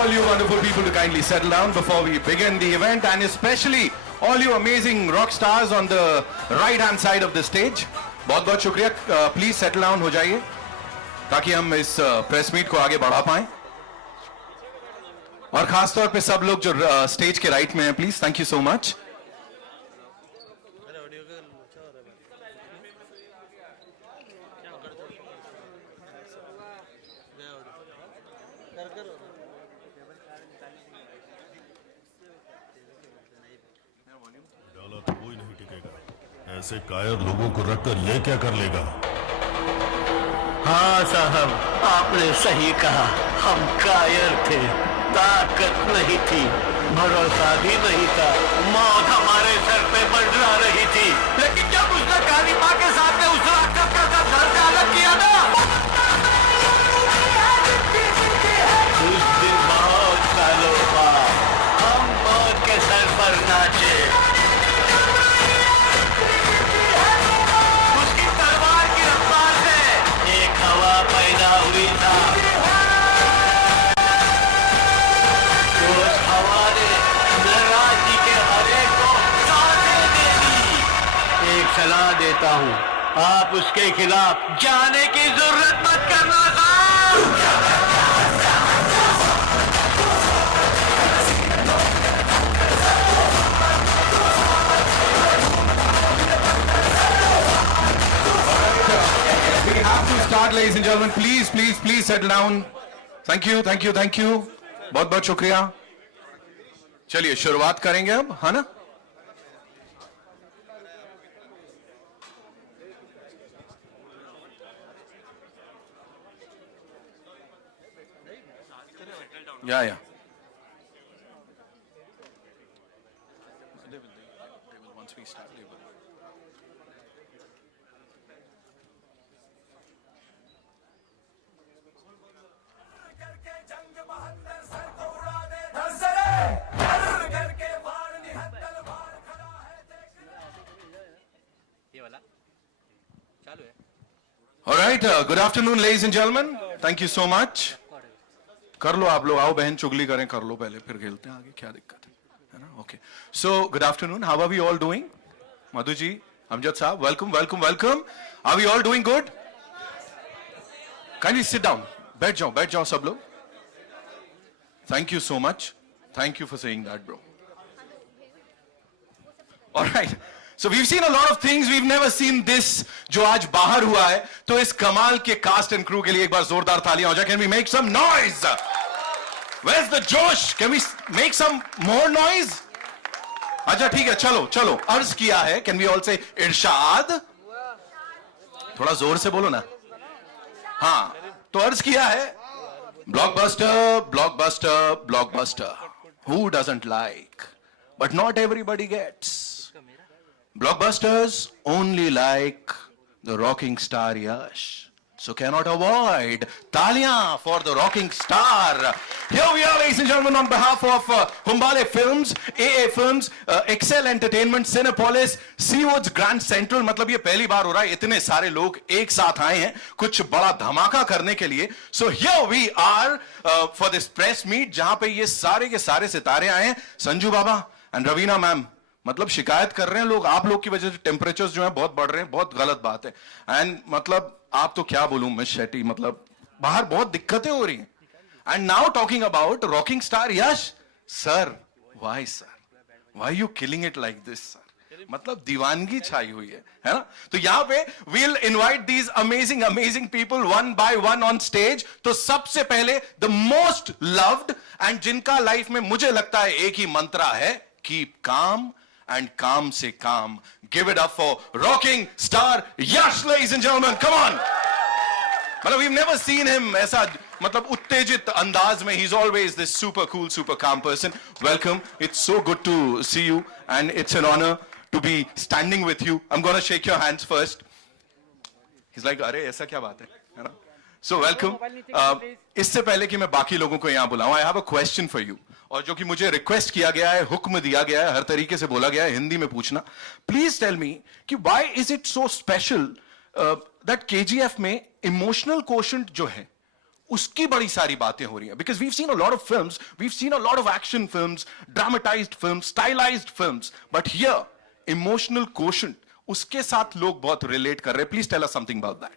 all you wonderful people to kindly settle down before we begin the event, and especially all you amazing rock stars on the right hand side of the stage. बहुत बहुत शुक्रिया. Please settle down हो जाइए ताकि हम इस press meet को आगे बढ़ा पाएं. और खास तौर पे सब लोग जो स्टेज के राइट में हैं, please. Thank you so much. कोई नहीं टिकेगा. ऐसे कायर लोगों को रखकर ये क्या कर लेगा? हाँ साहब, आपने सही कहा. हम कायर थे, ताकत नहीं थी, भरोसा भी नहीं था. मौत हमारे सर पे मंडरा रही थी, लेकिन जब उसने काली माँ के साथ में उस राक्षस का सब घर से अलग किया ना, उस दिन बहुत सालों बाद हम मौत के सर पर नाचे. उसकी तलवार की रफ्तार से एक हवा पैदा हुई था. उस हवा ने राज्य के हर एक को सांसें दे दी. एक सलाह देता हूँ, आप उसके खिलाफ जाने की जरूरत मत करना साहब. We have to start, ladies and gentlemen. Please, please, please settle down. Thank you, thank you, thank you. बहुत बहुत शुक्रिया. चलिए शुरुआत करेंगे अब, है ना? या All right, good afternoon, ladies and gentlemen. Thank you so much. कर लो आप लोग, आओ बहन चुगली करें, कर लो पहले, फिर खेलते हैं आगे. क्या दिक्कत है ना? Okay. So, good afternoon. How are we all doing? Madhu ji, Amjad साहब, welcome, welcome, welcome. Are we all doing good? Kindly sit down. बैठ जाओ सब लोग. Thank you so much. Thank you for saying that, bro. All right. So we've seen a lot of things. We've never seen this जो आज बाहर हुआ है. तो इस कमाल के कास्ट एंड क्रू के लिए एक बार जोरदार तालियां हो जाए. Can we make some noise? Where's the Josh? Can we make some more noise? अच्छा ठीक है, चलो अर्ज किया है. Can we all say इरशाद? थोड़ा जोर से बोलो ना. हाँ, तो अर्ज किया है. Blockbuster, blockbuster, blockbuster. Who doesn't like? But not everybody gets. Blockbusters only like the rocking star Yash. So cannot avoid Talia for the rocking star. Here we are, ladies and gentlemen, on behalf of Humbale Films, AA Films, Excel Entertainment, Cinepolis, Seawoods Grand Central. मतलब ये पहली बार हो रहा है, इतने सारे लोग एक साथ आए हैं कुछ बड़ा धमाका करने के लिए. So here we are for this press meet, जहां पे ये सारे के सारे सितारे आए हैं. संजू बाबा and रवीना मैम, मतलब शिकायत कर रहे हैं लोग, आप लोग की वजह से टेम्परेचर्स जो है बहुत बढ़ रहे हैं. बहुत गलत बात है. एंड मतलब आप तो क्या बोलूं मिस शेट्टी, मतलब बाहर बहुत दिक्कतें हो रही हैं. And now talking about rocking star Yash sir. Why sir, why you killing it like this sir? मतलब दीवानगी छाई हुई है ना? तो यहां पे we'll invite these amazing people one by one on stage. तो सबसे पहले द मोस्ट लव्ड एंड जिनका लाइफ में मुझे लगता है एक ही मंत्रा है, keep calm and calm se calm. Give it up for rocking star Yash, ladies and gentlemen. Come on. मतलब we've never seen him ऐसा मतलब उत्तेजित अंदाज में. He's always this super cool, super calm person. Welcome. It's so good to see you and it's an honor to be standing with you. I'm gonna shake your hands first. He's like, अरे ऐसा क्या बात है ना? So welcome. इससे पहले कि मैं बाकी लोगों को यहाँ बुलाऊं, I have a question for you. और जो कि मुझे रिक्वेस्ट किया गया है, हुक्म दिया गया है, हर तरीके से बोला गया है, हिंदी में पूछना. प्लीज टेल मी कि why is it so special that KGF में इमोशनल कोशेंट जो है उसकी बड़ी सारी बातें हो रही हैं. Because we've seen a lot of films, we've seen a lot of action films, dramatized films, stylized films, but here, emotional quotient, उसके साथ लोग बहुत relate कर रहे हैं. Please tell us something about that.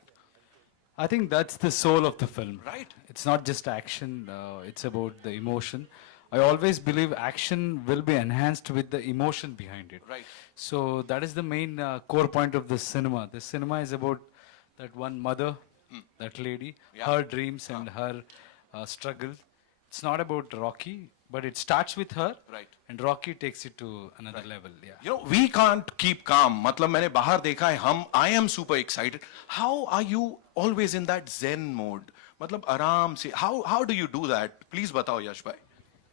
I think that's the soul of the film. Right. It's not just action, it's about the emotion. I always believe action will be enhanced with the emotion behind it. Right. So that is the main core point of the cinema. The cinema is about that one mother, that lady, Yeah. her dreams and her struggle. It's not about Rocky, but it starts with her. Right. And Rocky takes it to another level. Yeah. You know, we can't keep calm. मतलब मैंने बाहर देखा है, I am super excited. How are you always in that zen mode? मतलब आराम से. How do you do that? Please बताओ यश भाई.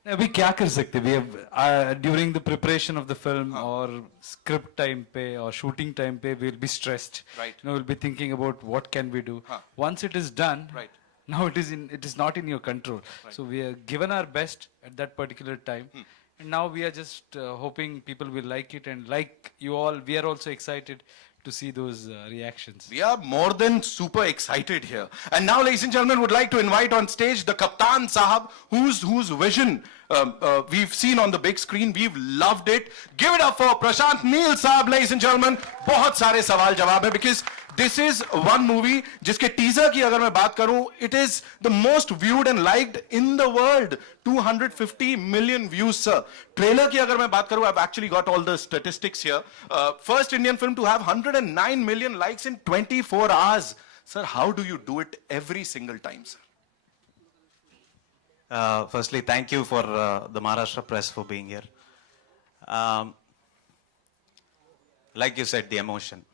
अभी क्या कर सकते? We have during the preparation of the film or script time पे or shooting time पे we'll be stressed. Right. You know, we'll be thinking about what can we do. Once it is done, Right. now it is not in your control. So we are given our best at that particular time, and now we are just hoping people will like it, and like you all, we are also excited to see those reactions. We are more than super excited here. And now, ladies and gentlemen, would like to invite on stage the Kaptan Sahab, whose vision we've seen on the big screen. We've loved it. Give it up for Prashant Neel Sahab, ladies and gentlemen. बहुत सारे सवाल जवाब है, because this is one movie जिसके teaser की अगर मैं बात करूं, it is the most viewed and liked in the world. 250 million views, sir. Trailer की अगर मैं बात करूं, I've actually got all the statistics here. First Indian film to have 109 million likes in 24 hours. Sir, how do you do it every single time, sir? Firstly, thank you for the Maharashtra press for being here. Like you said, the emotion.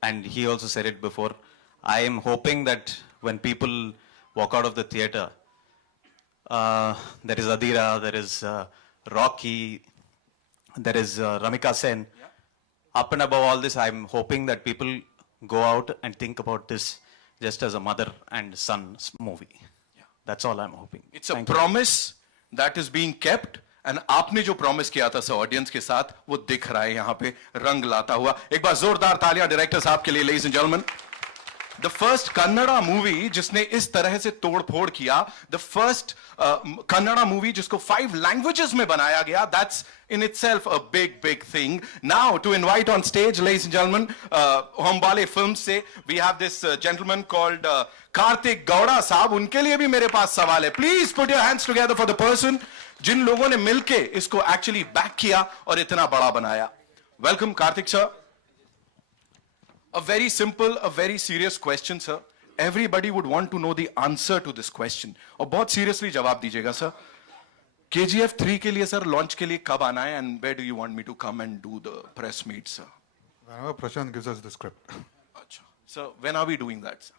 And he also said it before. I am hoping that when people walk out of the theater, there is Adira, there is Rocky, there is Ramika Sen. Up and above all this, I'm hoping that people go out and think about this just as a mother and son's movie. That's all I'm hoping. It's a promise that is being kept. And आपने जो promise किया था audience के साथ वो दिख रहा है यहाँ पे रंग लाता हुआ. एक बार जोरदार तालियां डायरेक्टर साहब के लिए, ladies and gentlemen. The first Kannada movie जिसने इस तरह से तोड़-फोड़ किया, the first Kannada movie जिसको 5 languages में बनाया गया, that's in itself a big thing. Now to invite on stage, ladies and gentlemen, Hombale Films से we have this gentleman called Karthik Gowda साहब. उनके लिए भी मेरे पास सवाल है. Please put your hands together for the person जिन लोगों ने मिलके इसको actually back किया और इतना बड़ा बनाया. Welcome Karthik sir. A very simple, a very serious question, sir. Everybody would want to know the answer to this question. और बहुत seriously जवाब दीजिएगा, sir. KGF 3 के लिए, sir, launch के लिए कब आना है, and where do you want me to come and do the press meet, sir? Whenever Prashant gives us the script. अच्छा. So when are we doing that, sir?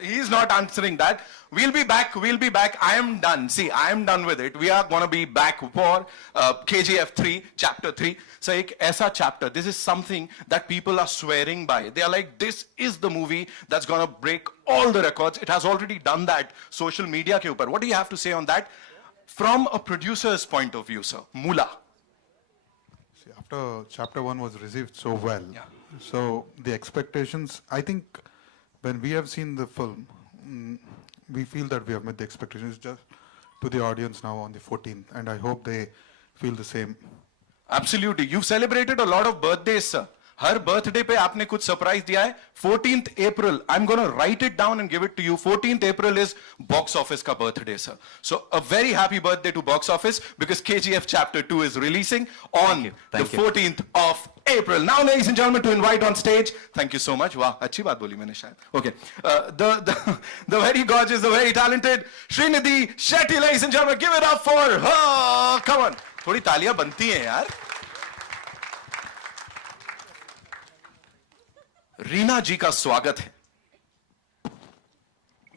He's not answering that. We'll be back. I am done. See, I am done with it. We are going to be back for KGF 3, Chapter 3. So, एक ऐसा chapter, this is something that people are swearing by. They are like, this is the movie that's going to break all the records. It has already done that. Social media के ऊपर. What do you have to say on that? From a producer's point of view, sir. Mula. See, after chapter 1 was received so well, so the expectations, I think when we have seen the film, we feel that we have met the expectations just to the audience now on the 14th, and I hope they feel the same. Absolutely. You've celebrated a lot of birthdays, sir. Her birthday पे आपने कुछ surprise दिया है. 14th April, I'm going to write it down and give it to you. 14th April is box office का birthday, sir. So a very happy birthday to box office, because KGF Chapter 2 is releasing on the 14th of April. Now, ladies and gentlemen, to invite on stage, thank you so much. वाह, अच्छी बात बोली मैंने शायद. Okay, the very gorgeous, the very talented Srinidhi Shetty, ladies and gentlemen, give it up for her. Come on, थोड़ी तालियां बनती हैं यार. रीना जी का स्वागत है.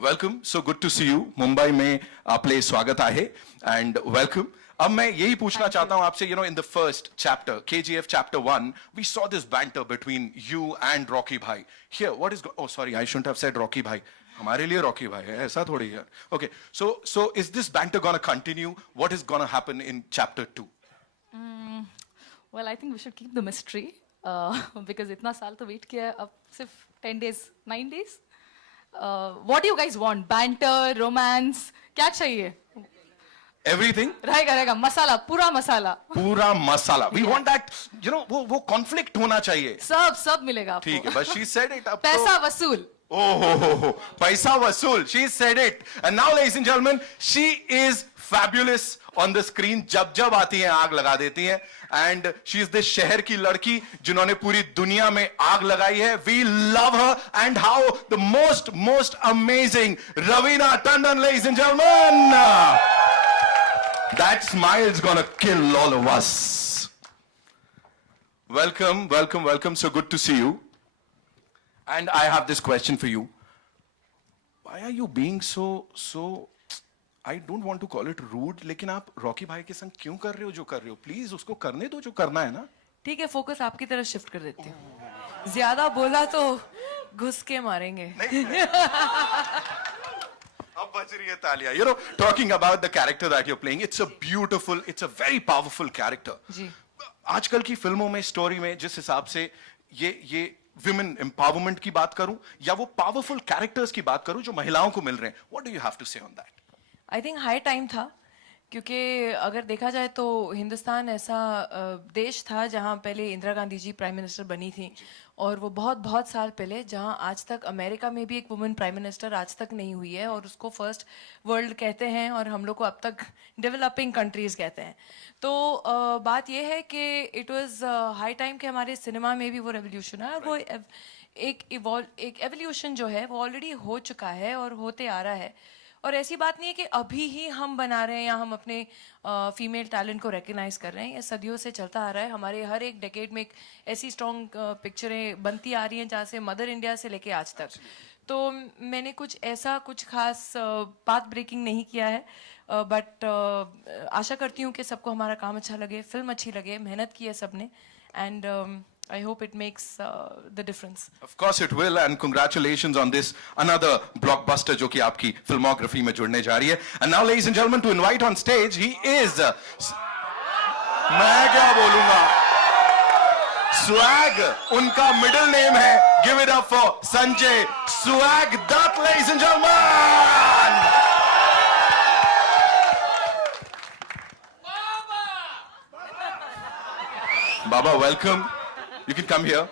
Welcome, so good to see you. Mumbai में आपले स्वागत आहे एंड वेलकम. अब मैं यही पूछना चाहता हूं आपसे, in the first chapter, KGF Chapter 1, we saw this banter between you and Rocky भाई. Here what is, oh sorry, I shouldn't have said Rocky भाई. हमारे लिए रॉकी भाई है, ऐसा थोड़ी है. Okay, so is this banter gonna continue? What is gonna happen in Chapter 2? Well, I think we should keep the mystery because इतना साल तो वेट किया है, अब सिर्फ 10 days, 9 days. What do you guys want? Banter, romance? क्या चाहिए? Everything. रहेगा मसाला, पूरा मसाला. पूरा मसाला. We want that, you know, वो conflict होना चाहिए. सब मिलेगा आपको. ठीक है, but she said it up. पैसा वसूल. Oh, paisa vasool. She said it. And now, ladies and gentlemen, she is fabulous on the screen. जब जब आती हैं आग लगा देती हैं. And she is this शहर की लड़की जिन्होंने पूरी दुनिया में आग लगाई है. We love her. And how the most amazing Raveena Tandon, ladies and gentlemen. That smile's gonna kill all of us. Welcome, welcome, welcome. So good to see you. And I have this question for you. Why are you being so, I don't want to call it rude, लेकिन आप Rocky भाई के संग क्यों कर रहे हो जो कर रहे हो? Please उसको करने दो जो करना है ना. ठीक है, फोकस आपकी तरफ शिफ्ट कर देती हूँ. ज्यादा बोला तो घुस के मारेंगे. अब बज रही है तालियां. You know, talking about the character that you're playing, it's a very powerful character. जी. आजकल की फिल्मों में, स्टोरी में, जिस हिसाब से ये women empowerment की बात करूं या वो powerful characters की बात करूं जो महिलाओं को मिल रहे हैं, what do you have to say on that? I think high time था, क्योंकि अगर देखा जाए तो हिंदुस्तान ऐसा देश था जहाँ पहले इंदिरा गांधी जी प्राइम मिनिस्टर बनी थी, और वो बहुत साल पहले, जहाँ आज तक अमेरिका में भी एक वुमेन प्राइम मिनिस्टर आज तक नहीं हुई है, और उसको फर्स्ट वर्ल्ड कहते हैं और हम लोग को अब तक डेवलपिंग कंट्रीज कहते हैं. तो बात ये है कि इट वाज हाई टाइम कि हमारे सिनेमा में भी वो रेवोल्यूशन है. वो एक एवोल्यूशन जो है वो ऑलरेडी हो चुका है और होते आ रहा है. और ऐसी बात नहीं है कि अभी ही हम बना रहे हैं या हम अपने फीमेल टैलेंट को रिकग्नाइज कर रहे हैं. ये सदियों से चलता आ रहा है. हमारे हर एक डेकेड में एक ऐसी स्ट्रॉन्ग पिक्चरें बनती आ रही हैं, जहाँ से मदर इंडिया से लेके आज तक. तो मैंने कुछ खास पाथ ब्रेकिंग नहीं किया है, बट आशा करती हूँ कि सबको हमारा काम अच्छा लगे, फिल्म अच्छी लगे. मेहनत की है सबने, and I hope it makes the difference. Of course it will, and congratulations on this another blockbuster जो कि आपकी filmography में जुड़ने जा रही है. And now, ladies and gentlemen, to invite on stage, he is मैं क्या बोलूंगा, Swag उनका middle name है. Give it up for Sanjay Swag Dutt, ladies and gentlemen. Baba, welcome. You can come here.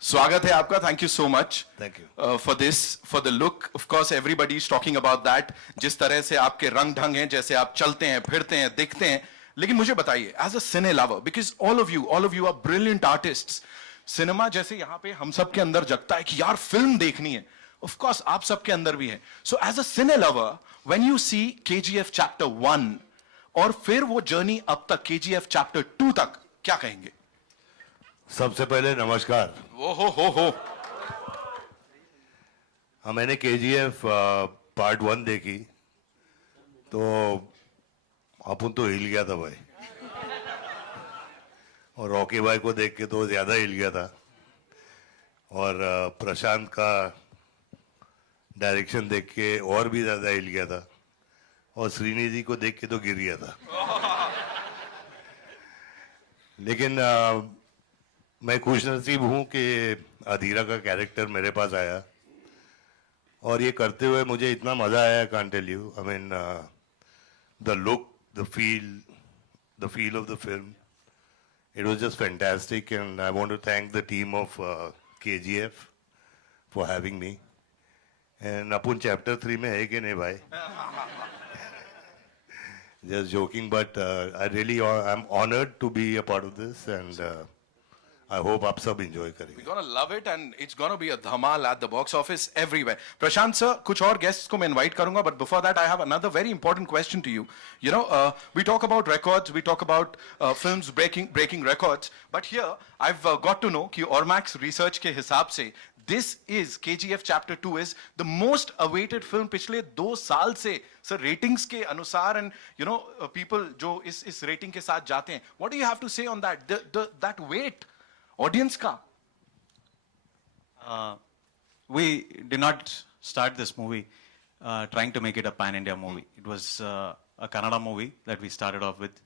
स्वागत है आपका. Thank you so much. Thank you. For this, for the look. Of course, everybody is talking about that. जिस तरह से आपके रंग ढंग हैं, जैसे आप चलते हैं, फिरते हैं, दिखते हैं. लेकिन मुझे बताइए, as a cine lover, because all of you are brilliant artists. Cinema जैसे यहाँ पे हम सब के अंदर जगता है कि यार फिल्म देखनी है. Of course, आप सबके अंदर भी है. So as a cine lover, when you see KGF Chapter 1 और फिर वो जर्नी अब तक KGF Chapter 2 तक, क्या कहेंगे? सबसे पहले नमस्कार. हो. हाँ, मैंने KGF पार्ट 1 देखी तो अपन तो हिल गया था भाई, और रॉकी भाई को देख के तो ज्यादा हिल गया था, और प्रशांत का डायरेक्शन देख के और भी ज्यादा हिल गया था, और श्रीनिधि को देख के तो गिर गया था. लेकिन मैं खुशनसीब हूँ कि अधीरा का कैरेक्टर मेरे पास आया, और ये करते हुए मुझे इतना मजा आया, can't tell you. I mean the look, the feel of the film, it was just fantastic, and I want to thank the team of KGF for having me. And upon chapter 3 में है कि नहीं भाई? Just joking, but I'm honored to be a part of this, and I hope आप सब enjoy करेंगे. We're gonna love it, and it's gonna be a dhamal at the box office everywhere. Prashant sir, कुछ और guests को मैं invite करूंगा, but before that I have another very important question to you. You know, we talk about records, we talk about films breaking records, but here I've got to know कि Ormax research के हिसाब से this is KGF Chapter 2 is the most awaited film पिछले 2 साल से, sir, ratings के अनुसार, and you know people जो इस rating के साथ जाते हैं. What do you have to say on that? That weight audience ka? We did not start this movie trying to make it a pan-India movie. It was a Kannada movie that we started off with.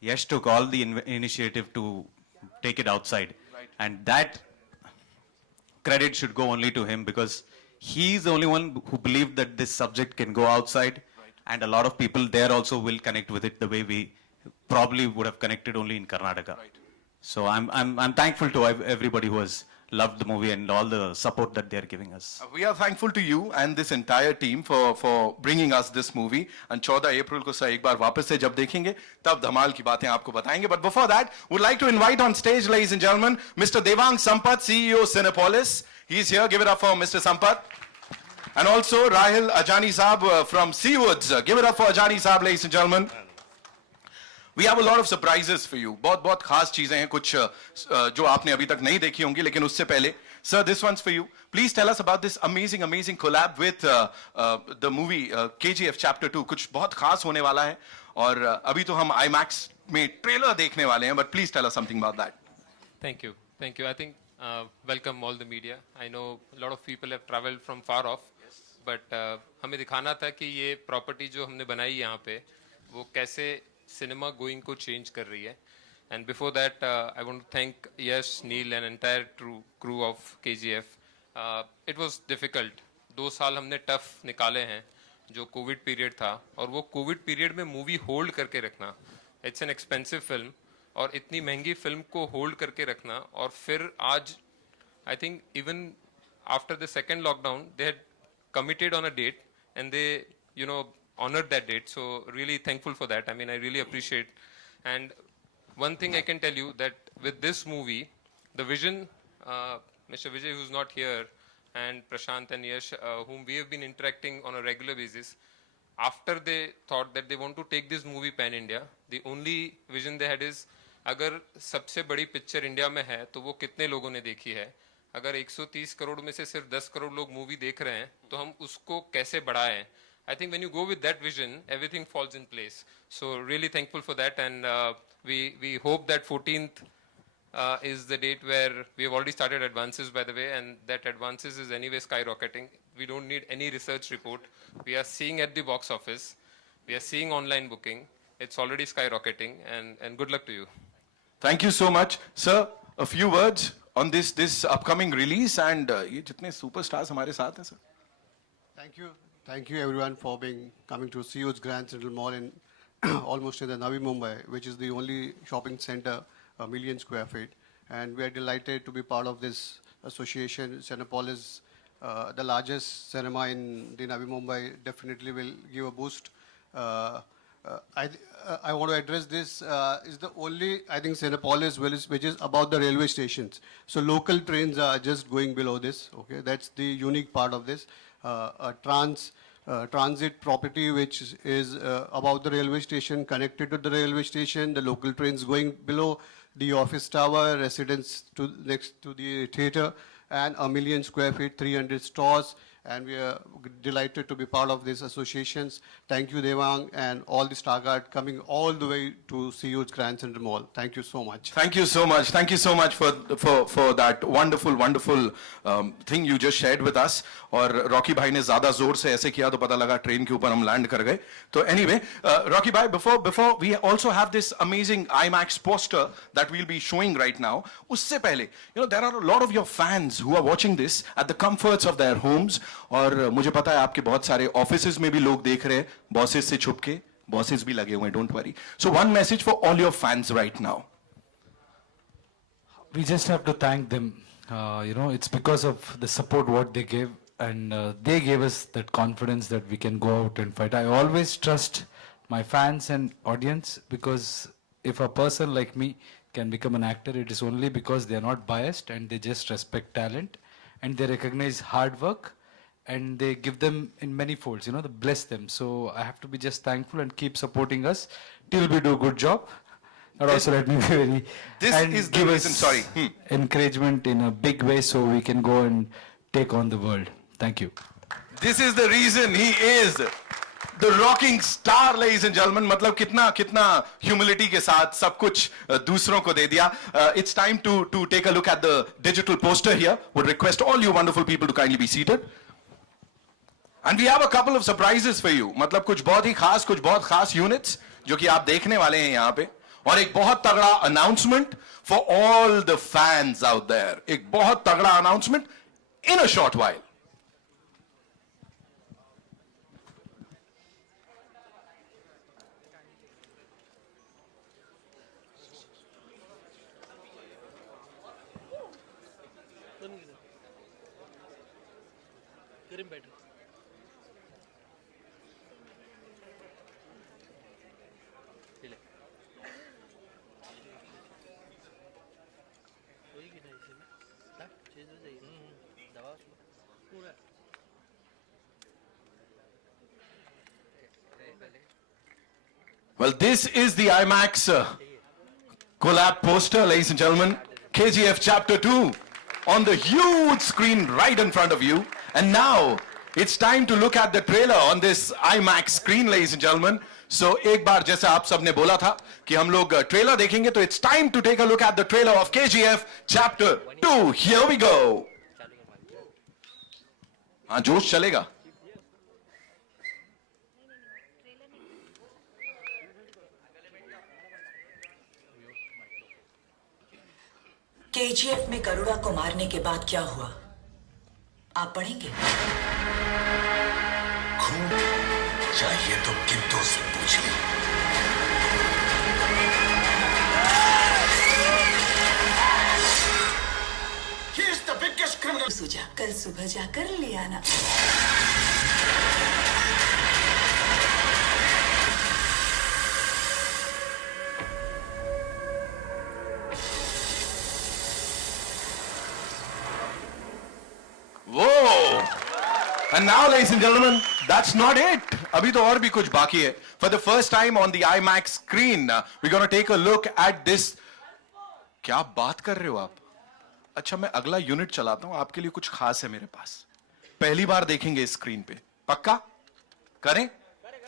Yash took all the initiative to take it outside. Right. And that credit should go only to him because he's the only one who believed that this subject can go outside, and a lot of people there also will connect with it the way we probably would have connected only in Karnataka. So I'm thankful to everybody who has loved the movie and all the support that they're giving us. We are thankful to you and this entire team for bringing us this movie. And 14 April को एक बार वापस से जब देखेंगे तब धमाल की बातें आपको बताएंगे. But before that, would like to invite on stage, ladies and gentlemen, Mr. Devang Sampath, CEO Cinepolis. He's here. Give it up for Mr. Sampath. And also Rahil Ajani Saab from Seawoods. Give it up for Ajani Saab, ladies and gentlemen. We have a lot of surprises for you. बहुत खास चीजें हैं कुछ जो आपने अभी तक नहीं देखी होंगी लेकिन उससे पहले sir, this one's for you. Please tell us about this amazing collab with the movie KGF Chapter 2. कुछ बहुत खास होने वाला है और अभी तो हम IMAX में ट्रेलर देखने वाले हैं, but please tell us something about that. Thank you. I think welcome all the media. I know a lot of people have traveled from far off, but हमें दिखाना था कि ये प्रॉपर्टी जो हमने बनाई यहाँ पे वो कैसे सिनेमा गोइंग को चेंज कर रही है. And before that, I want to thank Yash, Neil and entire crew of KGF. It was difficult. 2 साल हमने टफ निकाले हैं जो कोविड पीरियड था और वो कोविड पीरियड में मूवी होल्ड करके रखना, इट्स एन एक्सपेंसिव फिल्म और इतनी महंगी फिल्म को होल्ड करके रखना और फिर आज I think even after the second lockdown they had committed on a date and they you know honored that date, so really thankful for that. I mean, I really appreciate. And one thing I can tell you that with this movie, the vision, Mr. Vijay, who's not here, and Prashant and Yash, whom we have been interacting on a regular basis, after they thought that they want to take this movie pan India, the only vision they had is, अगर सबसे बड़ी picture India में है तो वो कितने लोगों ने देखी है. अगर 130 करोड़ में से सिर्फ 10 करोड़ लोग मूवी देख रहे हैं तो हम उसको कैसे बढ़ाएं. I think when you go with that vision, everything falls in place. So really thankful for that, and we hope that 14th is the date where we have already started advances, by the way, and that advances is anyway skyrocketing. We don't need any research report. We are seeing at the box office. We are seeing online booking. It's already skyrocketing, and good luck to you. Thank you so much, sir. A few words on this upcoming release and ये जितने superstars हमारे साथ हैं, sir. Thank you everyone for coming to Seawoods Grand Central Mall in almost in the Navi Mumbai, which is the only shopping center, 1 million square feet. And we are delighted to be part of this association. Cinepolis, the largest cinema in the Navi Mumbai, definitely will give a boost. I want to address this. Is the only, I think, Cinepolis which is about the railway stations. So local trains are just going below this. Okay, that's the unique part of this. A transit property which is about the railway station, connected to the railway station, the local trains going below, the office tower, residence next to the theater, and 1 million square feet, 300 stores. And we are delighted to be part of these associations. Thank you, Devang, and all the Star Guard coming all the way to Seawoods Grand Central Mall. Thank you so much. Thank you so much. Thank you so much for that wonderful thing you just shared with us. और Rocky भाई ने ज़्यादा जोर से ऐसे किया तो पता लगा ट्रेन के ऊपर हम लैंड कर गए. तो anyway, रॉकी भाई, before we also have this amazing IMAX poster that we'll be showing right now. उससे पहले, there are a lot of your fans who are watching this at the comforts of their homes. और मुझे पता है आपके बहुत सारे offices में भी लोग देख रहे हैं, बॉसेस से छुप के. बॉसेस भी लगे हुए हैं, don't worry. So one message for all your fans right now. We just have to thank them. It's because of the support what they gave, and they gave us that confidence that we can go out and fight. I always trust my fans and audience, because if a person like me can become an actor, it is only because they are not biased and they just respect talent and they recognize hard work. And they give them in many folds, they bless them. So I have to be just thankful and keep supporting us till we do a good job. And also let me be very... This and is the give reason, us encouragement in a big way so we can go and take on the world. Thank you. This is the reason he is the rocking star, ladies and gentlemen. मतलब कितना humility के साथ सब कुछ दूसरों को दे दिया. It's time to take a look at the digital poster here. Would request all you wonderful people to kindly be seated. And we have a couple of surprises for you. मतलब कुछ बहुत खास units जो कि आप देखने वाले हैं यहाँ पे. और एक बहुत तगड़ा announcement for all the fans out there. एक बहुत तगड़ा announcement. in a short while. Well, this is the IMAX collab poster, ladies and gentlemen. KGF Chapter 2 on the huge screen right in front of you. And now it's time to look at the trailer on this IMAX screen, ladies and gentlemen. So एक बार जैसे आप सबने बोला था कि हम लोग trailer देखेंगे, तो it's time to take a look at the trailer of KGF Chapter 2. Here we go. हाँ, जोश चलेगा. केजीएफ में गरुड़ा को मारने के बाद क्या हुआ, आप पढ़ेंगे? खून चाहिए तो गिद्धों से पूछिए। He is the biggest criminal. सूझा, कल सुबह जाकर ले आना। Whoa! And now, ladies and gentlemen, that's not it. अभी तो और भी कुछ बाकी है. For the first time on the IMAX screen, we're going to take a look at this. क्या बात कर रहे हो आप? अच्छा, मैं अगला यूनिट चलाता हूं. आपके लिए कुछ खास है मेरे पास. पहली बार देखेंगे इस स्क्रीन पे. पक्का? करें?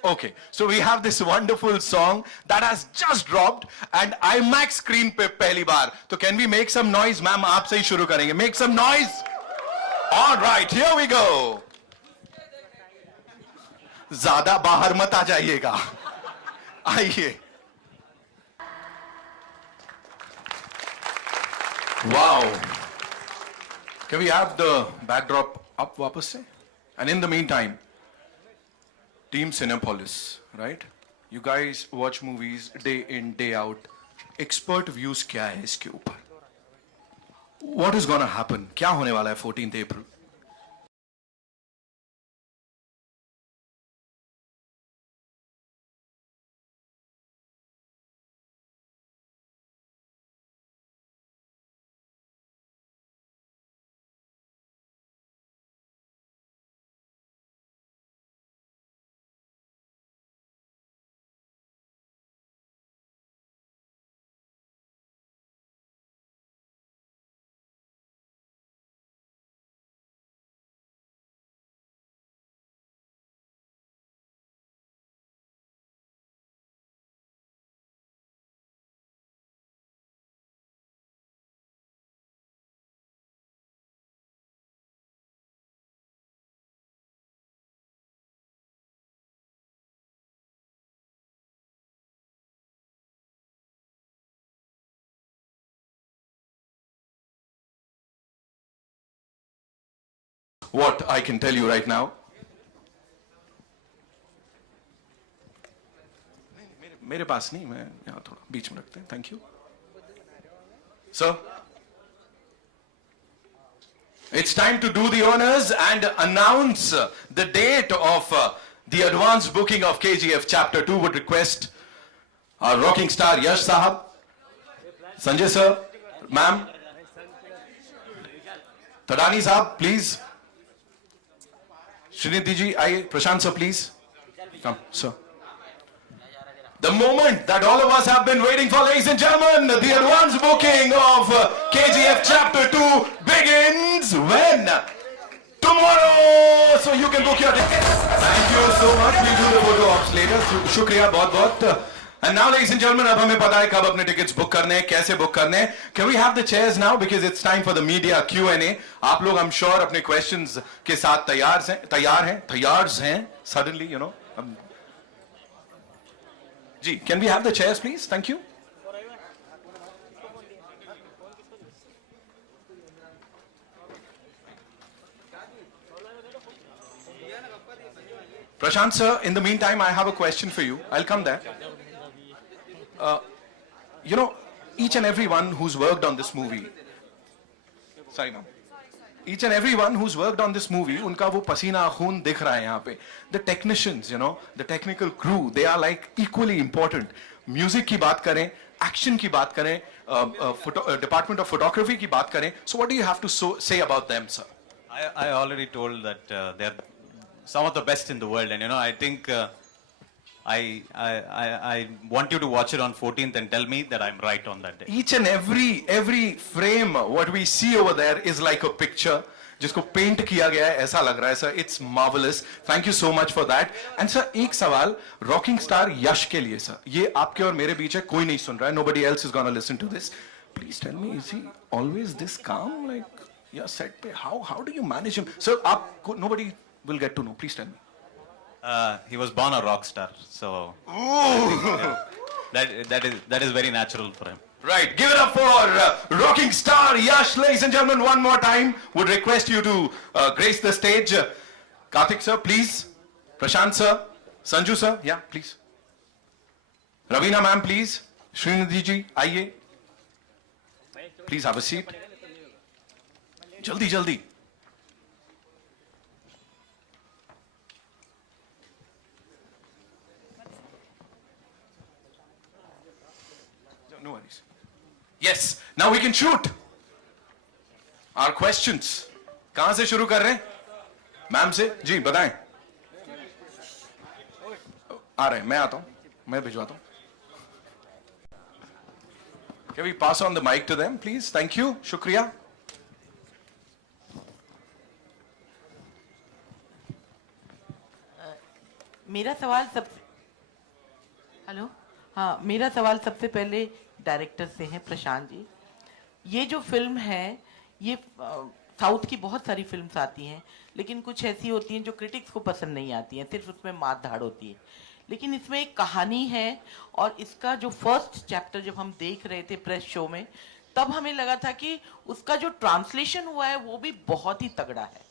Okay, so we have this wonderful song that has just dropped and IMAX screen पे पहली बार. तो can we make some noise, ma'am? आपसे ही शुरू करेंगे. Make some noise. All right, here we go. ज्यादा बाहर मत आ जाइएगा. आइए. Wow. Can we have the backdrop up वापस से? And in the meantime, Team Cinepolis, right? You guys watch movies day in, day out. Expert views क्या है इसके ऊपर? What is gonna happen? क्या होने वाला है 14th April? What I can tell you right now. मेरे पास नहीं, मैं यहाँ थोड़ा बीच में रखते हैं. Thank you. Sir, it's time to do the honors and announce the date of the advance booking of KGF Chapter 2. Would request our rocking star Yash Sahab, Sanjay sir, ma'am, Tadani Sahab, please. Srinidhi ji, Prashant sir, please. Come, sir. The moment that all of us have been waiting for, ladies and gentlemen, the advance booking of KGF Chapter 2 begins when? Tomorrow! So you can book your tickets. Thank you so much. We'll do the photo ops later. Shukriya, बहुत. And now, ladies and gentlemen, अब हमें पता है कब अपने tickets book करने हैं, कैसे book करने हैं. Can we have the chairs now because it's time for the media Q&A. आप लोग, I'm sure, अपने questions के साथ तैयार हैं. Suddenly, you know. Ji, can we have the chairs, please? Thank you. Prashant sir, in the meantime, I have a question for you. I'll come there. You know, each and everyone who's worked on this movie, sorry ma'am, each and everyone who's worked on this movie, उनका वो पसीना खून दिख रहा है यहाँ पे. The technicians, you know, the technical crew, they are like equally important. Music की बात करें, action की बात करें, department of photography की बात करें. So what do you have to say about them, sir? I already told that they're some of the best in the world, and you know, I think I want you to watch it on 14th and tell me that I'm right on that day. Each and every frame, what we see over there is like a picture. जिसको paint किया गया है ऐसा लग रहा है sir. It's marvellous. Thank you so much for that. And sir एक सवाल रॉकिंग स्टार यश के लिए सर. ये आपके और मेरे बीच है, कोई नहीं सुन रहा है. Nobody else is gonna listen to this. Please tell me, is he always this calm like या सेट पे? How do you manage him sir? आप nobody will get to know. Please tell me. He was born a rock star, so that is very natural for him. Right, give it up for rocking star Yash, ladies and gentlemen. One more time, would request you to grace the stage. Karthik sir, please. Prashant sir, Sanju sir, yeah, please. Ravina ma'am, please. Srinidhi ji, आइए. Please have a seat. जल्दी जल्दी. No worries. Yes, now we can shoot. Our questions. कहां से शुरू कर रहे हैं? Ma'am से जी बताएं. आ रहे हैं, मैं आता हूं, मैं भिजवाता हूं. Can we pass on the mic to them, please? Thank you. शुक्रिया. मेरा सवाल हेलो, हाँ, मेरा सवाल सबसे पहले डायरेक्टर से है, प्रशांत जी. ये जो फिल्म है, ये साउथ की बहुत सारी फिल्म्स आती हैं, लेकिन कुछ ऐसी होती हैं जो क्रिटिक्स को पसंद नहीं आती हैं, सिर्फ उसमें मार धाड़ होती है. लेकिन इसमें एक कहानी है, और इसका जो फर्स्ट चैप्टर जब हम देख रहे थे प्रेस शो में, तब हमें लगा था कि उसका जो ट्रांसलेशन हुआ है वो भी बहुत ही तगड़ा है.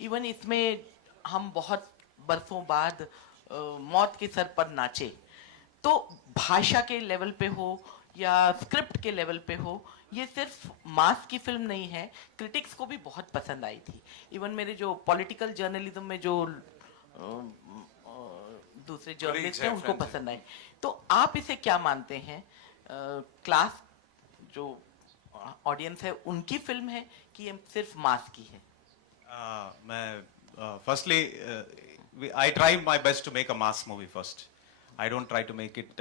इवन इसमें हम बहुत बरसों बाद मौत के सर पर नाचे. तो भाषा के लेवल पे हो या स्क्रिप्ट के लेवल पे हो, ये सिर्फ मास की फिल्म नहीं है, क्रिटिक्स को भी बहुत पसंद आई थी. इवन मेरे जो पॉलिटिकल जर्नलिज्म में जो दूसरे जर्नलिस्ट हैं उनको पसंद आई. तो आप इसे क्या मानते हैं? क्लास जो ऑडियंस है उनकी फिल्म है कि ये सिर्फ मास की है? मैं firstly I try my best to make a mass movie first. I don't try to make it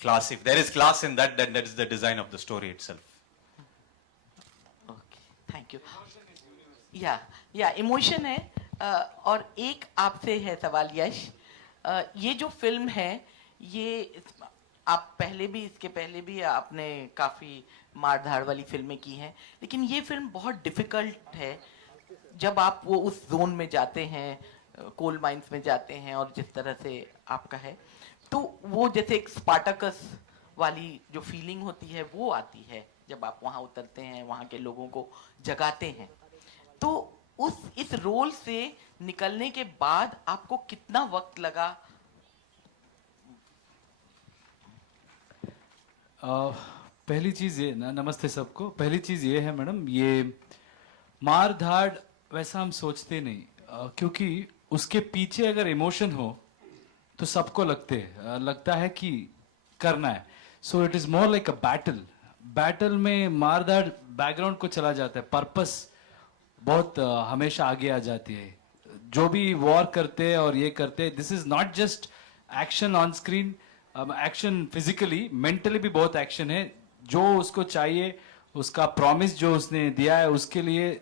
class. If there is class in that, then that is the design of the story itself. Okay, thank you. या emotion है. और एक आपसे है सवाल यश. ये जो film है, ये आप पहले भी, इसके पहले भी आपने काफी मार धाड़ वाली फिल्में की हैं, लेकिन ये फिल्म बहुत डिफिकल्ट है. जब आप वो उस जोन में जाते हैं, कोल माइंस में जाते हैं, और जिस तरह से आपका है, तो वो जैसे एक स्पार्टाकस वाली जो फीलिंग होती है वो आती है जब आप वहाँ उतरते हैं, वहाँ के लोगों को जगाते हैं. तो इस रोल से निकलने के बाद आपको कितना वक्त लगा? पहली चीज़ ये ना, नमस्ते सबको. पहली चीज़ ये है मैडम, ये मार धाड़ वैसा हम सोचते नहीं, क्योंकि उसके पीछे अगर इमोशन हो तो सबको लगता है कि करना है. So it is more like a battle में मार धाड़ बैकग्राउंड को चला जाता है, पर्पस बहुत हमेशा आगे आ जाती है. जो भी वॉर करते हैं और ये करते हैं, this is not just action on screen, action physically, mentally भी बहुत एक्शन है. जो उसको चाहिए, उसका प्रॉमिस जो उसने दिया है, उसके लिए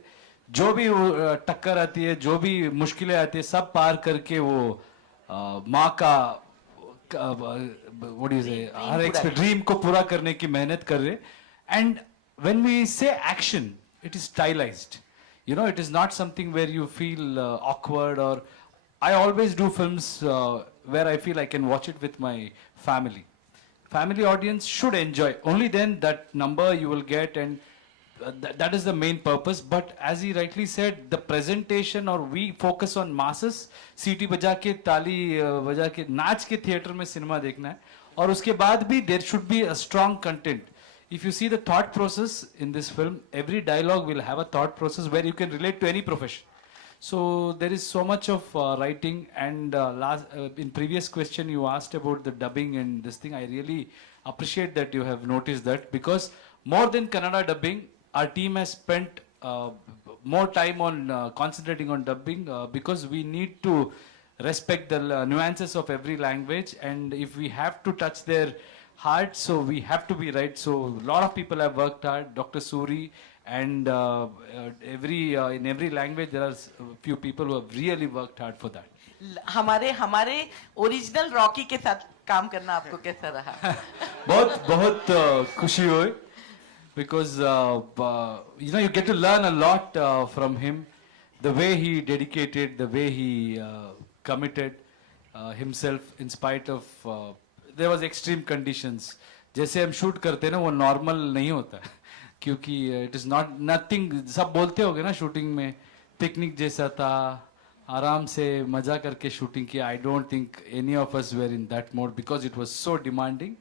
जो भी टक्कर आती है, जो भी मुश्किलें आती है, सब पार करके वो माँ का हर एक ड्रीम को पूरा करने की मेहनत कर रहे. एंड व्हेन वी से action, it is stylised. You know, it is not something where you feel awkward, or I always do films where I feel I can watch it with my family. Family audience should enjoy. Only then that number you will get, and that is the main purpose. But as he rightly said, the presentation or we focus on masses. सीटी बजा के ताली बजा के नाच के theatre में cinema देखना है. और उसके बाद भी there should be a strong content. If you see the thought process in this film, every dialogue will have a thought process where you can relate to any profession. So there is so much of writing. And in previous question you asked about the dubbing and this thing. I really appreciate that you have noticed that, because more than Kannada dubbing, our team has spent more time on concentrating on dubbing, because we need to respect the nuances of every language, and if we have to touch their heart, so we have to be right. So a lot of people have worked hard, Dr. Suri, and in every language there are few people who have really worked hard for that. हमारे original Rocky के साथ काम करना आपको कैसा रहा? बहुत खुशी हुई, because you get to learn a lot from him, the way he dedicated, the way he committed himself in spite of there was extreme conditions. जैसे हम शूट करते हैं ना, वो नॉर्मल नहीं होता, क्योंकि इट इज नथिंग. सब बोलते होगे ना शूटिंग में पिकनिक जैसा था, आराम से मजा करके शूटिंग किया. I don't think any of us were in that mode, because it was so demanding.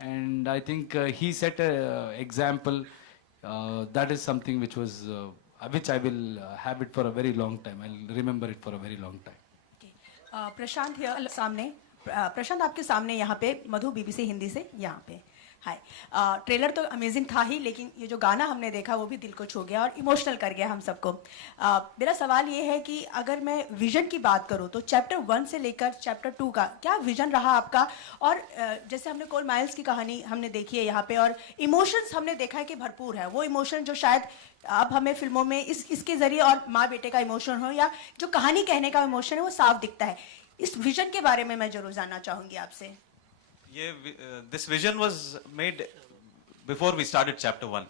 And I think he set an example. That is something which I will have it for a very long time. I'll remember it for a very long time. प्रशांत सामने, प्रशांत आपके सामने यहाँ पे मधु BBC Hindi से यहाँ पे. हाय. Trailer तो amazing था ही, लेकिन ये जो गाना हमने देखा वो भी दिल को छू गया और इमोशनल कर गया हम सबको. मेरा सवाल ये है कि अगर मैं विजन की बात करूँ तो चैप्टर 1 से लेकर चैप्टर 2 का क्या विजन रहा आपका? और जैसे हमने कोल माइल्स की कहानी हमने देखी है यहाँ पे, और इमोशंस हमने देखा है कि भरपूर है. वो इमोशन जो शायद अब हमें फिल्मों में इसके जरिए, और माँ बेटे का इमोशन हो या जो कहानी कहने का इमोशन है, वो साफ दिखता है. इस विजन के बारे में मैं जरूर जानना चाहूंगी आपसे. This vision was made before we started chapter 1.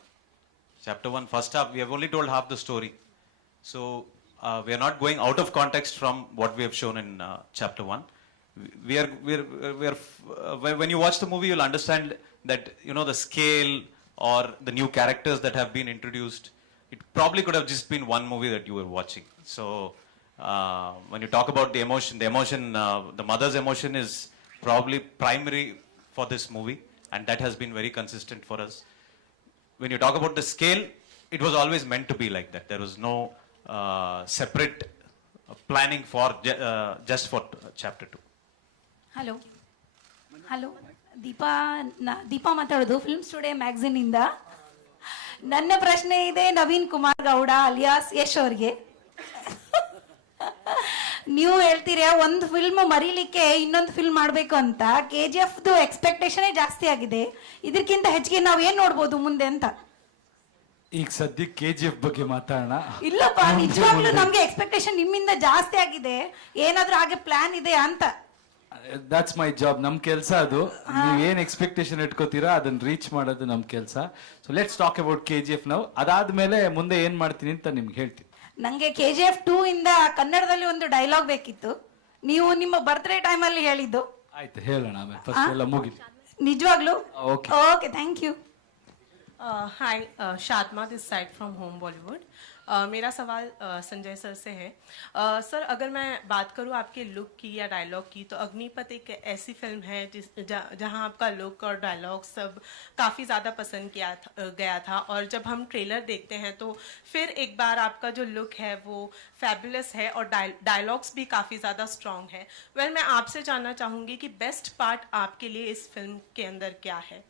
Chapter 1 first half, we have only told half the story. So we are not going out of context from what we have shown in chapter 1. When you watch the movie, you'll understand that, the scale or the new characters that have been introduced, it probably could have just been one movie that you were watching. So when you talk about the emotion, the mother's emotion is probably primary for this movie, and that has been very consistent for us. When you talk about the scale, it was always meant to be like that. There was no separate planning for just for chapter 2. Hello Deepa ಮಾತಾಡೋದು films today magazine ಇಂದ. ನನ್ನ ಪ್ರಶ್ನೆ ಇದೆ Naveen Kumar Gowda alias Yash ಅವ್ರಿಗೆ. ನೀವು ಹೇಳ್ತೀರಾ ಒಂದು film ಮರೀಲಿಕ್ಕೆ ಇನ್ನೊಂದು ಫಿಲ್ಮ್ ಮಾಡಬೇಕು ಅಂತ. KGF ಎಕ್ಸ್ಪೆಕ್ಟೇಷನ್ ಜಾಸ್ತಿ ಆಗಿದೆ, ಇದಕ್ಕಿಂತ ಹೆಚ್ಚಿಗೆ ನಾವು ಏನ್ ನೋಡ್ಬೋದು ಮುಂದೆ ಅಂತ. ಈಗ ಸದ್ಯಕ್ಕೆ KGF ಬಗ್ಗೆ ಮಾತಾಡೋಣ. ಇಲ್ಲಪ್ಪ, ನಿಜವಾಗ್ಲೂ ನಮ್ಗೆ ಎಕ್ಸ್ಪೆಕ್ಟೇಷನ್ ನಿಮ್ಮಿಂದ ಜಾಸ್ತಿ ಆಗಿದೆ. ಏನಾದ್ರೂ ಹಾಗೆ ಪ್ಲಾನ್ ಇದೆ ಅಂತ. ದಟ್ಸ್ ಮೈ ಜಾಬ್, ನಮ್ ಕೆಲಸ ಅದು. ನೀವು ಏನ್ ಎಕ್ಸ್ಪೆಕ್ಟೇಷನ್ ಇಟ್ಕೋತೀರಾ ಅದನ್ನ ರೀಚ್ ಮಾಡೋದು ನಮ್ ಕೆಲಸ. So let's talk about KGF ನಾವು. ಅದಾದ್ಮೇಲೆ ಮುಂದೆ ಏನ್ ಮಾಡ್ತೀನಿ ಅಂತ ನಿಮ್ಗೆ ಹೇಳ್ತೀನಿ. ನಂಗೆ KGF 2 ಇಂದ ಕನ್ನಡದಲ್ಲಿ ಒಂದು ಡೈಲಾಗ್ ಬೇಕಿತ್ತು. ನೀವು ನಿಮ್ಮ ಬರ್ತ್ಡೇ ಟೈಮ್ ಅಲ್ಲಿ ಹೇಳಿದ್ದು. ಆಯ್ತು, ಹೇಳೋಣ ಆಮೇಲೆ. ಫಸ್ಟ್ ಎಲ್ಲ ಮುಗಿಲಿ. ನಿಜವಾಗ್ಲೂ? Okay okay, thank you. Hi, Shadma this side from home Bollywood. मेरा सवाल संजय सर से है. सर, अगर मैं बात करूं आपके लुक की या डायलॉग की, तो अग्निपथ एक ऐसी फिल्म है जहां आपका लुक और डायलॉग सब काफ़ी ज़्यादा पसंद गया था. और जब हम ट्रेलर देखते हैं तो फिर एक बार आपका जो लुक है वो फैबुलस है और डायलॉग्स भी काफ़ी ज़्यादा स्ट्रॉन्ग है. वेल, मैं आपसे जानना चाहूँगी कि बेस्ट पार्ट आपके लिए इस फिल्म के अंदर क्या है?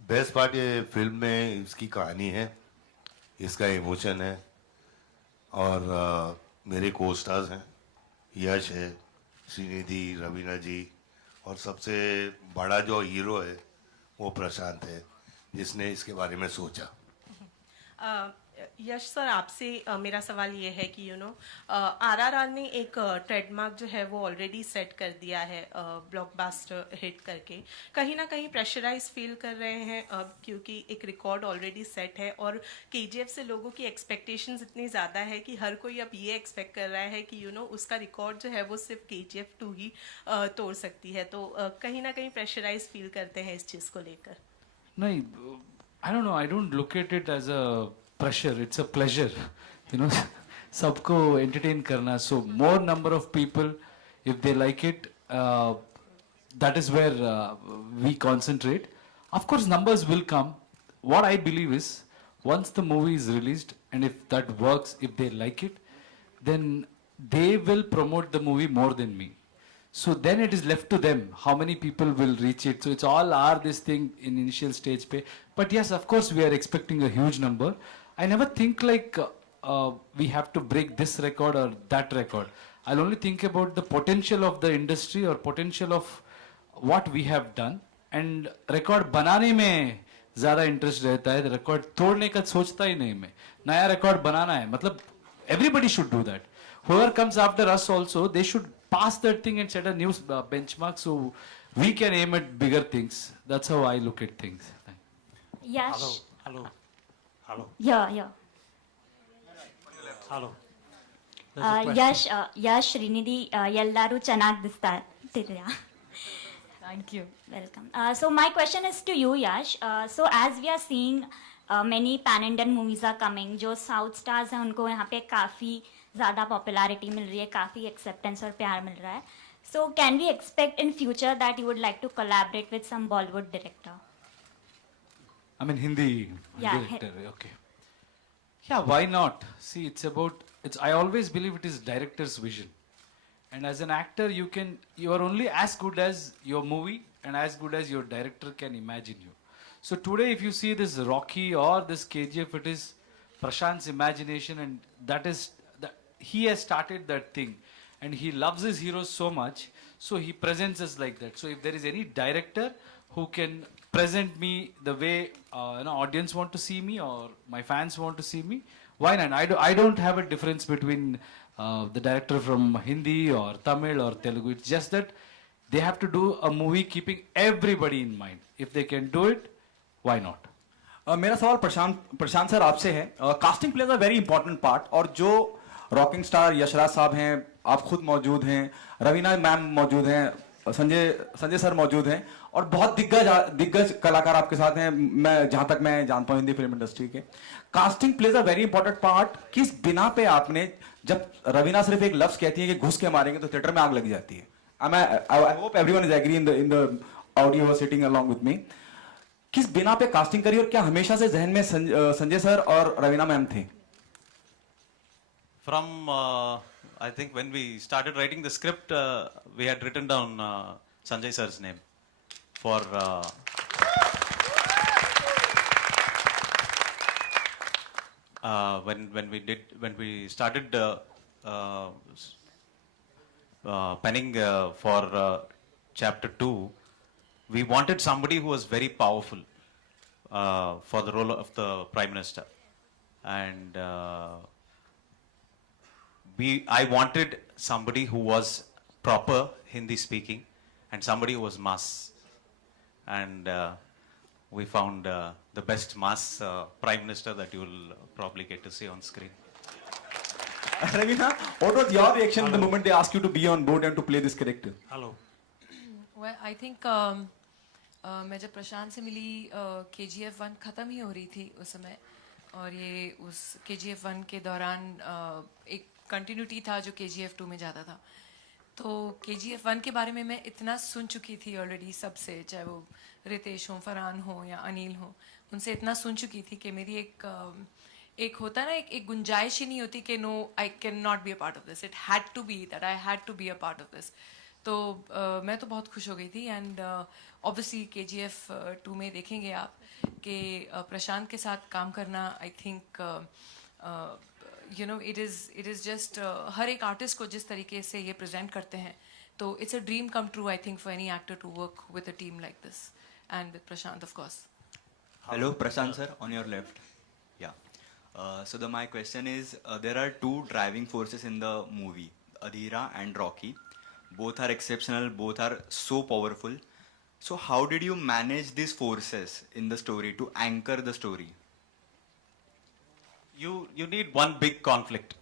बेस्ट पार्ट ये फिल्म में इसकी कहानी है, इसका इमोशन है, और मेरे को स्टार्स हैं, यश है, श्रीनिधि, रवीना जी, और सबसे बड़ा जो हीरो है वो प्रशांत है, जिसने इसके बारे में सोचा. यश सर, आपसे मेरा सवाल ये है कि RRR ने एक ट्रेडमार्क जो है वो ऑलरेडी सेट कर दिया है ब्लॉकबस्टर हिट करके. कहीं ना कहीं प्रेशराइज फील कर रहे हैं अब, क्योंकि एक रिकॉर्ड ऑलरेडी सेट है और KGF से लोगों की एक्सपेक्टेशंस इतनी ज़्यादा है कि हर कोई अब ये एक्सपेक्ट कर रहा है कि उसका रिकॉर्ड जो है वो सिर्फ KGF 2 ही तोड़ सकती है. तो कहीं ना कहीं प्रेशराइज फील करते हैं इस चीज़ को लेकर? नहीं, I don't know. I don't look at it as a pressure. It's a pleasure. You know, सबको entertain करना. So more number of people, if they like it, that is where we concentrate. Of course, numbers will come. What I believe is, once the movie is released, and if that works, if they like it, then they will promote the movie more than me. So then it is left to them how many people will reach it. So it's all this thing in initial stage pay. But yes, of course, we are expecting a huge number. I never think like we have to break this record or that record. I'll only think about the potential of the industry or potential of what we have done. And record बनाने में ज़्यादा interest रहता है. Record तोड़ने का सोचता ही नहीं मैं. नया record बनाना है. मतलब everybody should do that. Whoever comes after us also, they should pass that thing and set a new benchmark so we can aim at bigger things. That's how I look at things. Yash. Hello. Yeah. Hello. Yash, Srinidhi, Yellaru Chanag Distar. Thank you. Welcome. So my question is to you, Yash. So as we are seeing many pan-Indian movies are coming, जो South stars हैं उनको यहाँ पे काफ़ी ज़्यादा popularity मिल रही है, काफ़ी acceptance और प्यार मिल रहा है. So can we expect in future that you would like to collaborate with some Bollywood director? I mean Hindi director. Okay. Yeah, why not? See, I always believe it is director's vision. And as an actor, you are only as good as your movie and as good as your director can imagine you. So today, if you see this Rocky or this KGF, it is Prashant's imagination, and he has started that thing. And he loves his heroes so much, so he presents us like that. So if there is any director who can present me the way audience want to see me or my fans want to see me, why not? I don't have a difference between the director from Hindi or Tamil or Telugu. It's just that they have to do a movie keeping everybody in mind. If they can do it, why not? मेरा सवाल प्रशांत sir आपसे है. Casting plays a very important part, और जो rocking star Yashraj साहब हैं, आप खुद मौजूद हैं, रवीना मैम मौजूद हैं, संजय सर मौजूद हैं, और बहुत दिग्गज कलाकार आपके साथ हैं, मैं जहां तक मैं जानता हूं हिंदी फिल्म इंडस्ट्री के. Casting plays a very important part. किस बिना पे आपने, जब रवीना सिर्फ एक लफ्ज कहती है कि घुस के मारेंगे तो थिएटर में आग लग जाती है. I hope everyone is agree in the audio sitting along with me. किस बिना पे कास्टिंग करी, और क्या हमेशा से जहन में संजय सर और रवीना मैम थे? From, I think when we started writing the script, we had written down Sanjay sir's name for when we started penning for chapter 2, we wanted somebody who was very powerful for the role of the Prime Minister, and I wanted somebody who was proper Hindi speaking and somebody who was mass, and we found the best mass Prime Minister that you will probably get to see on screen. Ravina, what was your reaction the moment they asked you to be on board and to play this character? Hello. Well, I think मैं जब प्रशांत से मिली KGF 1 ख़त्म ही हो रही थी उस समय, और ये उस KGF 1 के दौरान एक कंटिन्यूटी था जो KGF 2 में जाता था. तो KGF 1 के बारे में मैं इतना सुन चुकी थी ऑलरेडी सबसे, चाहे वो रितेश हो, फरहान हो या अनिल हो, उनसे इतना सुन चुकी थी कि मेरी एक होता है ना, एक गुंजाइश ही नहीं होती कि no, I can not be a part of this. It had to be that I had to be a part of this. तो मैं तो बहुत खुश हो गई थी. एंड ऑब्वियसली KGF 2 में देखेंगे आप कि प्रशांत के साथ काम करना, I think it is just हर एक आर्टिस्ट को जिस तरीके से ये प्रेजेंट करते हैं, तो it's a dream come true I think for any actor to work with a team like this, and with Prashant of course. Hello, Prashant sir, on your left. Yeah. So my question is, there are two driving forces in the movie, Adhira and Rocky. Both are exceptional, both are so powerful. So how did you manage these forces in the story to anchor the story? You need one big conflict,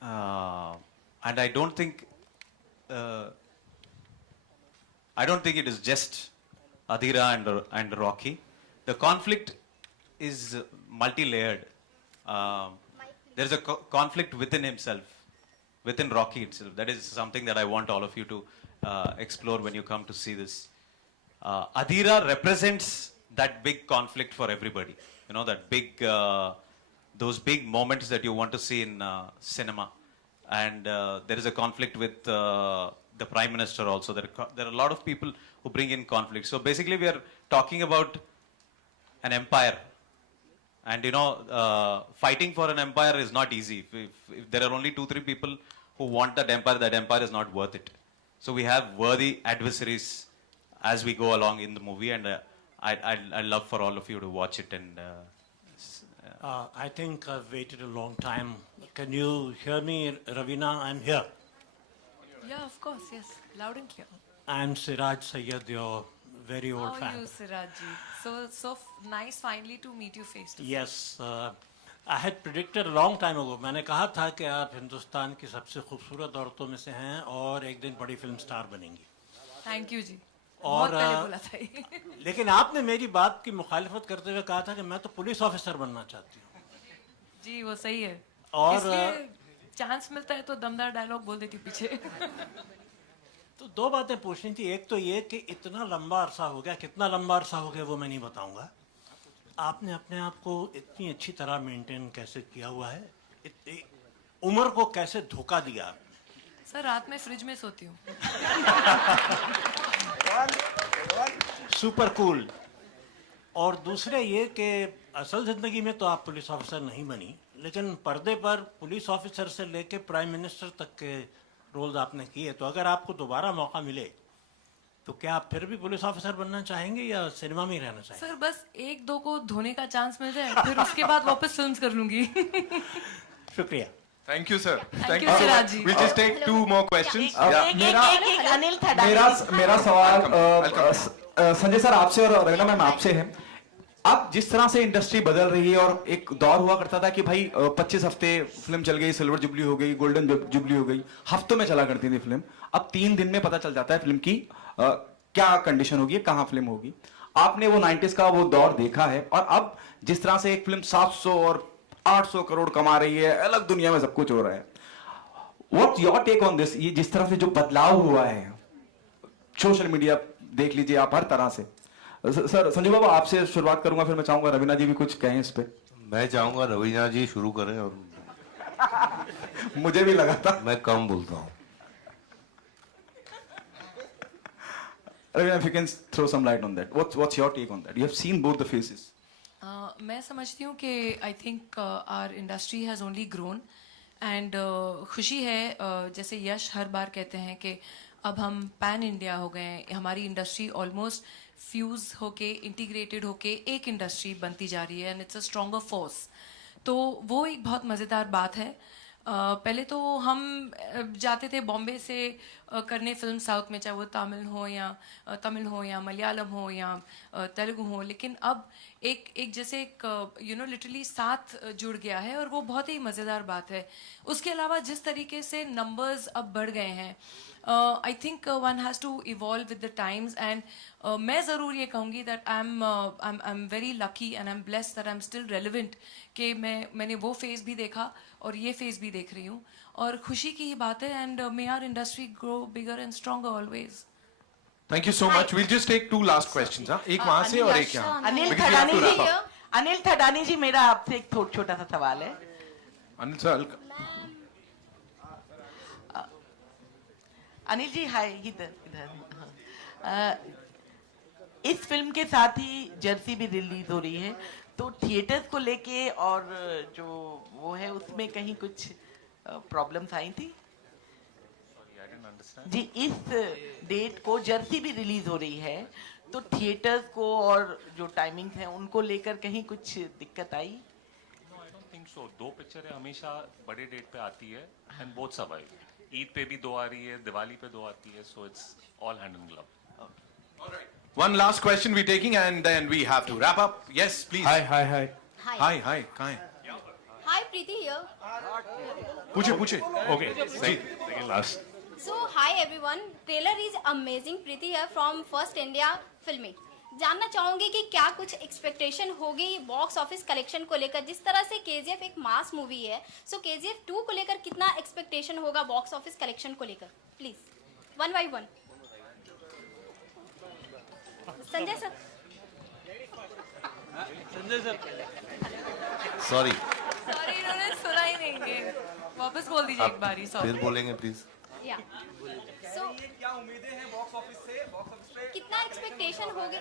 and I don't think it is just Adhira and Rocky. The conflict is multi-layered. There's a conflict within himself, within Rocky itself. That is something that I want all of you to explore when you come to see this. Adira represents that big conflict for everybody. You know, that big, those big moments that you want to see in cinema. And there is a conflict with the Prime Minister also. There are a lot of people who bring in conflict. So basically we are talking about an empire. And you know, fighting for an empire is not easy. If there are only 2-3 people who want that empire is not worth it. So we have worthy adversaries as we go along in the movie, and I'd love for all of you to watch it. And I think I've waited a long time. Can you hear me, Ravina? I'm here. Yeah, of course, yes. Loud and clear. I'm Siraj Sayyed, your very old How fan. are you, Sirajji? So nice finally to meet you face to face. Yes, I had predicted a long time ago. मैंने कहा था कि आप हिंदुस्तान की सबसे खूबसूरत औरतों में से हैं और एक दिन बड़ी फिल्म स्टार बनेंगी. Thank you जी. और बहुत पहले बोला था ये. लेकिन आपने मेरी बात की मुखालिफत करते हुए कहा था कि मैं तो पुलिस ऑफिसर बनना चाहती हूँ. जी वो सही है. और इसलिए चांस मिलता है तो दमदार डायलॉग बोल देती पीछे. तो दो बातें पूछनी थी. एक तो ये कि इतना लंबा अरसा हो गया, कितना लंबा अरसा हो गया वो मैं नहीं बताऊंगा. आपने अपने आप को इतनी अच्छी तरह मेंटेन कैसे किया हुआ है? इतनी उम्र को कैसे धोखा दिया आपने? सर रात में फ्रिज में सोती हूँ. Super cool. और दूसरे ये कि असल जिंदगी में तो आप पुलिस ऑफिसर नहीं बनी, लेकिन पर्दे पर पुलिस ऑफिसर से लेके प्राइम मिनिस्टर तक के रोल्स आपने किए. तो अगर आपको दोबारा मौका मिले तो क्या आप फिर भी पुलिस ऑफिसर बनना चाहेंगे या सिनेमा में ही रहना चाहेंगे? सर बस 1-2 को धोने का चांस मिल जाए, फिर उसके बाद वापस फिल्म्स कर लूंगी. शुक्रिया. Thank you, sir. Thank you, Siraj ji. We'll just take 2 more questions. मेरा सवाल संजय सर आपसे और रवीना मैम आपसे है. अब जिस तरह से इंडस्ट्री बदल रही है और एक दौर हुआ करता था कि भाई 25 हफ्ते फिल्म चल गई, सिल्वर जुबली हो गई, गोल्डन जुबली हो गई, हफ्तों में चला करती थी फिल्म. अब 3 दिन में पता चल जाता है फिल्म की क्या कंडीशन होगी, कहाँ फिल्म होगी. आपने वो 90s का वो दौर देखा है और अब जिस तरह से एक फिल्म 700 और 800 करोड़ कमा रही है, अलग दुनिया में सब कुछ हो रहा है. What's your take on this? ये जिस तरह से जो बदलाव हुआ है, सोशल मीडिया देख लीजिए आप, हर तरह से. सर संजय बाबू आपसे शुरुआत करूंगा, फिर मैं चाहूंगा रवीना जी भी कुछ कहें इस पे. मैं चाहूंगा रवीना जी शुरू करें. और मुझे भी लगा था मैं कम बोलता हूँ. Ravina, if you can throw some light on that. What's your take on that? You have seen both the faces. मैं समझती हूँ कि I think our industry has only grown and खुशी है जैसे यश हर बार कहते हैं कि अब हम पैन इंडिया हो गए. हमारी इंडस्ट्री ऑलमोस्ट फ्यूज होके इंटीग्रेटेड होके एक इंडस्ट्री बनती जा रही है and it's a stronger force. तो वो एक बहुत मज़ेदार बात है. पहले तो हम जाते थे बॉम्बे से करने फिल्म साउथ में, चाहे वो तमिल हो या मलयालम हो या तेलुगु हो, लेकिन अब एक जैसे एक लिटरली साथ जुड़ गया है और वो बहुत ही मज़ेदार बात है. उसके अलावा जिस तरीके से नंबर्स अब बढ़ गए हैं, I think one has to evolve with the times and मैं ज़रूर ये कहूँगी that I am very lucky and I am blessed that I am still relevant कि मैंने वो फेज़ भी देखा और ये फेज़ भी देख रही हूँ और खुशी की ही बात है. And may our industry grow bigger and stronger always. Thank you so much. We'll just take 2 last questions. एक वहां से और एक यहाँ. अनिल थडानी जी मेरा आपसे एक छोटा सा सवाल है. अनिल सर. अनिल जी हाय. इधर इस फिल्म के साथ ही जर्सी भी रिलीज हो रही है, तो थिएटर्स को लेके और जो वो है उसमें कहीं कुछ प्रॉब्लम्स आई थी जी? इस डेट को जर्सी भी रिलीज हो रही है, तो थिएटर्स को और जो टाइमिंग्स हैं उनको लेकर कहीं कुछ दिक्कत आई? No, I don't think so. 2 पिक्चरें हमेशा बड़े डेट पे आती है and both survive. ईद पे भी 2 आ रही है, दिवाली पे 2 आती है, so it's all hand in glove. All right. One last question we're taking and then we have to wrap up. Yes, please. Hi. Hi. Hi. कहाँ है? Hi, Preeti here. पूछे. Okay. Second last. So, hi everyone. Trailer is amazing. Preeti here from First India Filming. जानना चाहूंगी कि क्या कुछ expectation होगी box office collection को लेकर, जिस तरह से केजीएफ एक मास मूवी है, सो केजीएफ 2 को लेकर कितना एक्सपेक्टेशन होगा बॉक्स ऑफिस कलेक्शन को लेकर? Please 1 by 1. Sanjay sir. Sorry, इन्होंने सुना ही नहीं, वापस बोल दीजिए एक बारी. फिर बोलेंगे प्लीज. या सो क्या उम्मीदें हैं बॉक्स ऑफिस से? बॉक्स ऑफिस पे कितना एक्सपेक्टेशन होगी?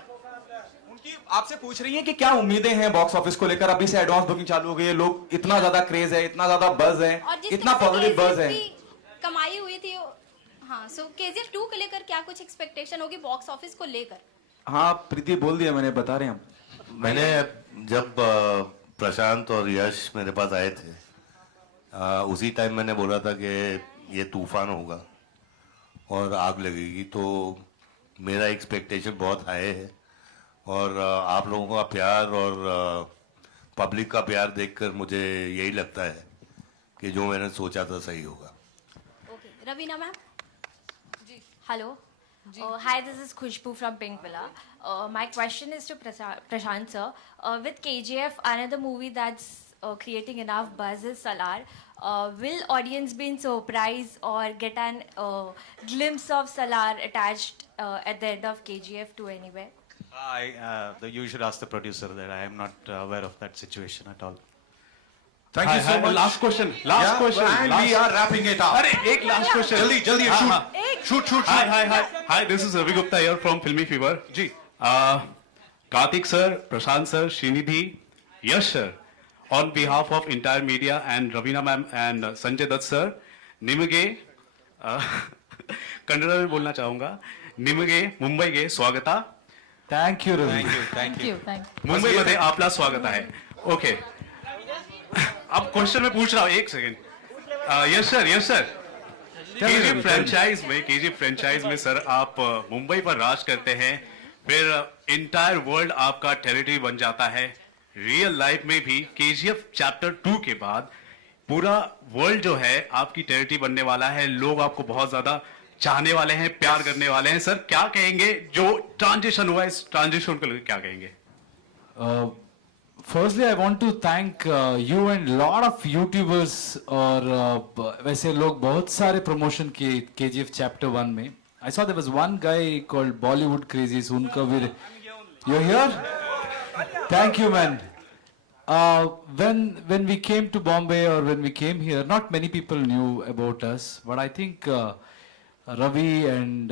उनकी आपसे पूछ रही हैं कि क्या उम्मीदें हैं बॉक्स ऑफिस को लेकर? अभी से एडवांस बुकिंग चालू हो गई है, लोग इतना ज्यादा क्रेज है, इतना ज्यादा बज है, इतना पॉजिटिव बज है, कमाई हुई थी. हाँ, सो केजीएफ 2 को लेकर क्या कुछ एक्सपेक्टेशन होगी बॉक्स ऑफिस को लेकर? हाँ प्रीति बोल दिया मैंने, बता रहे हैं हम. मैंने जब प्रशांत और यश मेरे पास आए थे, उसी टाइम मैंने बोला था कि ये तूफान होगा और आग लगेगी. तो मेरा एक्सपेक्टेशन बहुत हाई है और आप लोगों का प्यार और पब्लिक का प्यार देखकर मुझे यही लगता है कि जो मैंने सोचा था सही होगा. Okay, Raveena ma'am. जी. Hello. Hi, this is Khushbu from Pink Villa. My question is to Prashant sir. With KGF, another movie that's creating enough buzz is Salar. Will audience be surprised or get an glimpse of Salar attached at the end of KGF 2 anywhere? You should ask the producer that. I am not aware of that situation at all. Thank you so much. Last question. Last question. And we are wrapping it up. अरे एक last question. जल्दी shoot. Hi, this is Ravi Gupta here from Filmy Fever. Ji. Karthik sir, Prashant sir, Srinidhi, Yash sir, on behalf of entire media and Ravina ma'am and Sanjay Dutt sir, निಮಗೆ Kannada में बोलना चाहूँगा. निಮಗೆ मुंबईಗೆ स्वागत. Thank you, Ravi. Thank you. Mumbai मध्ये आपला स्वागत आहे. Okay. अब question में पूछ रहा हूँ, एक second. Yes sir KGF franchise में सर आप मुंबई पर राज करते हैं, फिर इंटायर वर्ल्ड आपका टेरिटरी बन जाता है. रियल लाइफ में भी केजीएफ चैप्टर 2 के बाद पूरा वर्ल्ड जो है आपकी टेरिटरी बनने वाला है. लोग आपको बहुत ज्यादा चाहने वाले हैं, प्यार करने वाले हैं. सर क्या कहेंगे जो ट्रांजिशन हुआ, इस ट्रांजिशन को लेकर क्या कहेंगे? Firstly, I want to thank you and lot of YouTubers और वैसे लोग बहुत सारे promotion किए KGF Chapter 1 में. I saw there was one guy called Bollywood Crazies. उनका भी. You're here? Thank you, man. When we came to Bombay or when we came here, not many people knew about us, but I think Ravi and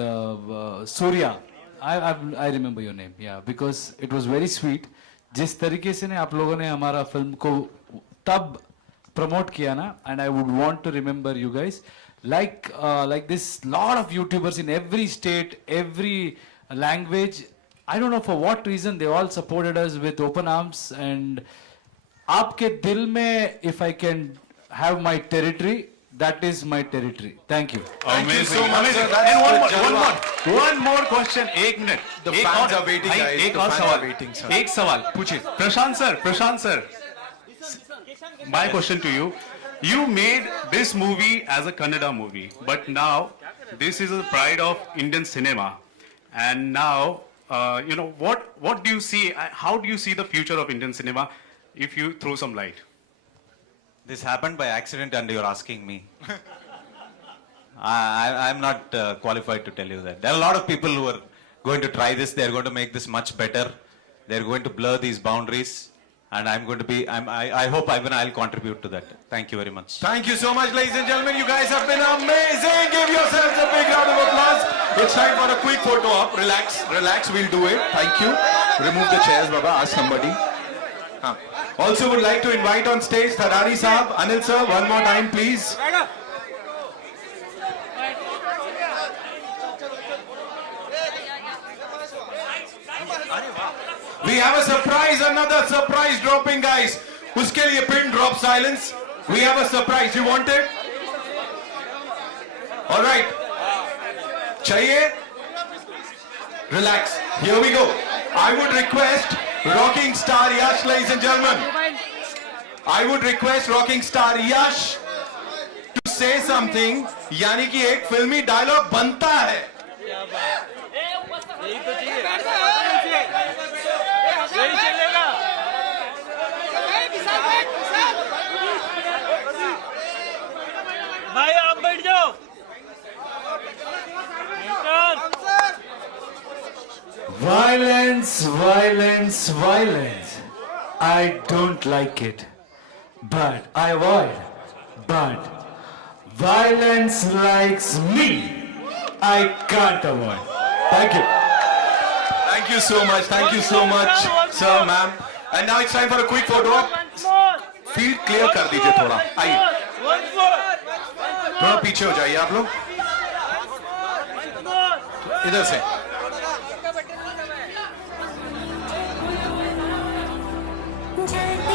Surya, I remember your name, yeah, because it was very sweet. जिस तरीके से ने आप लोगों ने हमारा film को तब प्रमोट किया ना, and I would want to remember you guys like this. Lot of YouTubers in every state, every language. I don't know for what reason they all supported us with open arms. And आपके दिल में, if I can have my territory, that is my territory. Thank you. Amazing. And one more question. एक minute. The fans are waiting, guys. एक और सवाल. एक सवाल पूछिए. प्रशांत sir. My question to you. You made this movie as a Kannada movie, but now this is the pride of Indian cinema. And now, what do you see? How do you see the future of Indian cinema? If you throw some light. This happened by accident and you're asking me. I'm not qualified to tell you that. There are a lot of people who are going to try this. They're going to make this much better. They're going to blur these boundaries. And I hope I'll contribute to that. Thank you very much. Thank you so much, ladies and gentlemen. You guys have been amazing. Give yourselves a big round of applause. It's time for a quick photo op. Relax. We'll do it. Thank you. Remove the chairs, Baba. Ask somebody. Also would like to invite on stage Thadani Saab, Anil sir, one more time please. We have a surprise, another surprise dropping, guys. Uske liye pin drop silence. We have a surprise. You want it? All right. Chahiye? Relax. Here we go. I would request rocking star Yash, ladies and gentlemen. I would request rocking star Yash to say something. यानी कि एक फिल्मी dialogue बनता है. violence, violence. I don't like it, but I avoid. But violence likes me. I can't avoid. Thank you. Thank you so much. Thank you so much, sir, ma'am. And now it's time for a quick photo op. Field clear कर दीजिए थोड़ा. आइए. थोड़ा पीछे हो जाइए आप लोग. इधर से. जय